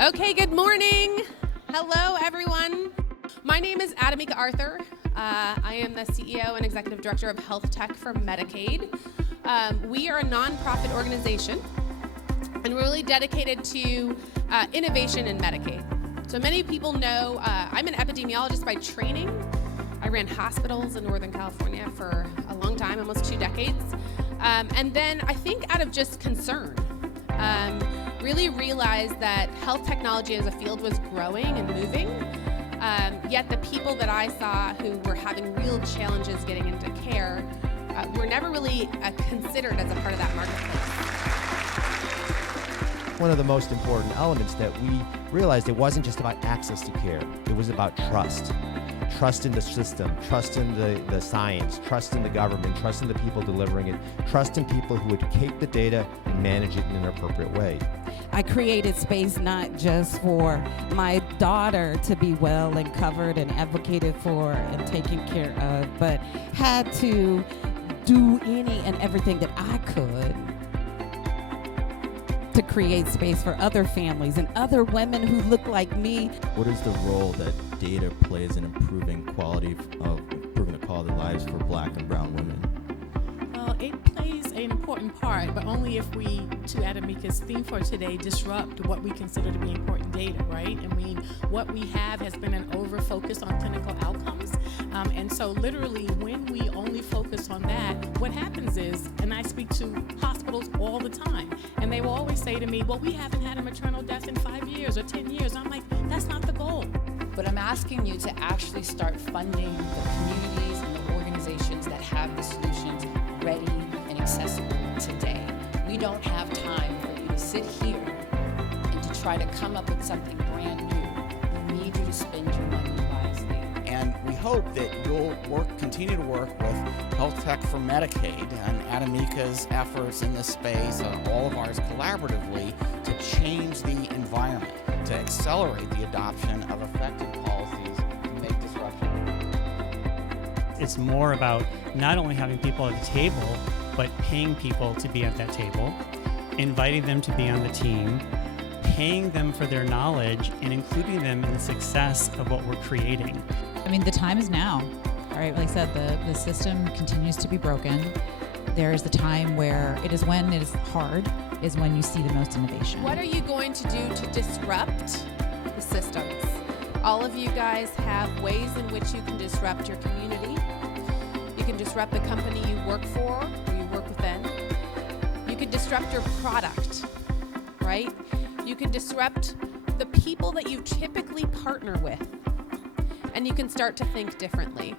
Okay, good morning. Hello, everyone. My name is Adamika Arthur. I am the CEO and Executive Director of Health Tech for Medicaid. We are a nonprofit organization, and we're really dedicated to innovation in Medicaid. So many people know I'm an epidemiologist by training. I ran hospitals in Northern California for a long time, almost 2 decades. And then I think out of just concern, really realized that health technology as a field was growing and moving, yet the people that I saw who were having real challenges getting into care were never really considered as a part of that marketplace. One of the most important elements that we realized, it wasn't just about access to care, it was about trust. Trust in the system, trust in the science, trust in the government, trust in the people delivering it, trust in people who would take the data and manage it in an appropriate way. I created space not just for my daughter to be well and covered and advocated for and taken care of, but had to do any and everything that I could to create space for other families and other women who look like me. What is the role that data plays in improving the quality of lives for Black and brown women? Well, it plays an important part, but only if we, to Adamika's theme for today, disrupt what we consider to be important data, right? I mean, what we have has been an over-focus on clinical outcomes. And so literally when we only focus on that, what happens is, and I speak to hospitals all the time, and they will always say to me, well, we haven't had a maternal death in 5 years or 10 years. I'm like, that's not the goal. But I'm asking you to actually start funding the communities and the organizations that have the solutions ready and accessible today. We don't have time for you to sit here and to try to come up with something brand new. We need you to spend your money wisely. And we hope that you'll continue to work with Health Tech for Medicaid and Adamika's efforts in this space, all of ours collaboratively, to change the environment, to accelerate the adoption of effective policies to make disruption. It's more about not only having people at the table, but paying people to be at that table, inviting them to be on the team, paying them for their knowledge, and including them in the success of what we're creating. I mean, the time is now. All right, like I said, the system continues to be broken. There is the time where it is when it is hard, is when you see the most innovation. What are you going to do to disrupt the systems? All of you guys have ways in which you can disrupt your community. You can disrupt the company you work for or you work within. You can disrupt your product, right? You can disrupt the people that you typically partner with, and you can start to think differently.